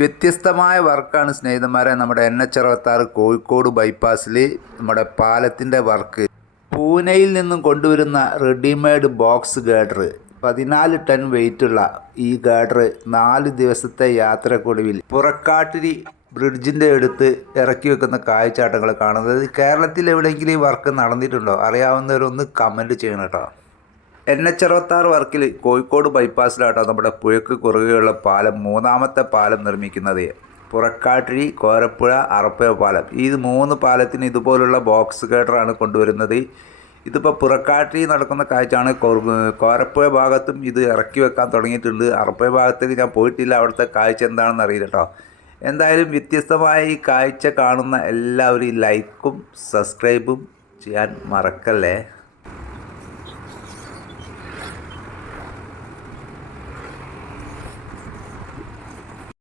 വ്യത്യസ്തമായ വർക്കാണ് സ്നേഹിതന്മാരെ നമ്മുടെ NH66 കോഴിക്കോട് ബൈപ്പാസിൽ നമ്മുടെ പാലത്തിൻ്റെ വർക്ക്. പൂനെയിൽ നിന്നും കൊണ്ടുവരുന്ന റെഡിമെയ്ഡ് ബോക്സ് ഗേഡർ 14 ടൺ വെയിറ്റുള്ള ഈ ഗേഡർ 4 ദിവസത്തെ യാത്രക്കൊടുവിൽ പുറക്കാട്ടിരി ബ്രിഡ്ജിൻ്റെ അടുത്ത് ഇറക്കി വെക്കുന്ന കാഴ്ചാട്ടങ്ങൾ കാണുന്നത്. കേരളത്തിൽ എവിടെയെങ്കിലും ഈ വർക്ക് നടന്നിട്ടുണ്ടോ? അറിയാവുന്നവരൊന്ന് കമൻറ്റ് ചെയ്യണം കേട്ടോ. NH66 വർക്കിൽ കോഴിക്കോട് ബൈപ്പാസിലാട്ടോ നമ്മുടെ പുഴയ്ക്ക് കുറുകെയുള്ള പാലം, മൂന്നാമത്തെ പാലം നിർമ്മിക്കുന്നത്. പുറക്കാട്ടിരി, കോരപ്പുഴ, അറപ്പുഴ പാലം, ഈ 3 പാലത്തിന് ഇതുപോലുള്ള ബോക്സ് ഗേഡറാണ് കൊണ്ടുവരുന്നത്. ഇതിപ്പോൾ പുറക്കാട്ടിരി നടക്കുന്ന കാഴ്ചയാണ്. കോരപ്പുഴ ഭാഗത്തും ഇത് ഇറക്കി വെക്കാൻ തുടങ്ങിയിട്ടുണ്ട്. അറപ്പുഴ ഭാഗത്തേക്ക് ഞാൻ പോയിട്ടില്ല, അവിടുത്തെ കാഴ്ച എന്താണെന്ന് അറിയില്ല കേട്ടോ. എന്തായാലും വ്യത്യസ്തമായ ഈ കാഴ്ച കാണുന്ന എല്ലാവരും ലൈക്കും സബ്സ്ക്രൈബും ചെയ്യാൻ മറക്കല്ലേ.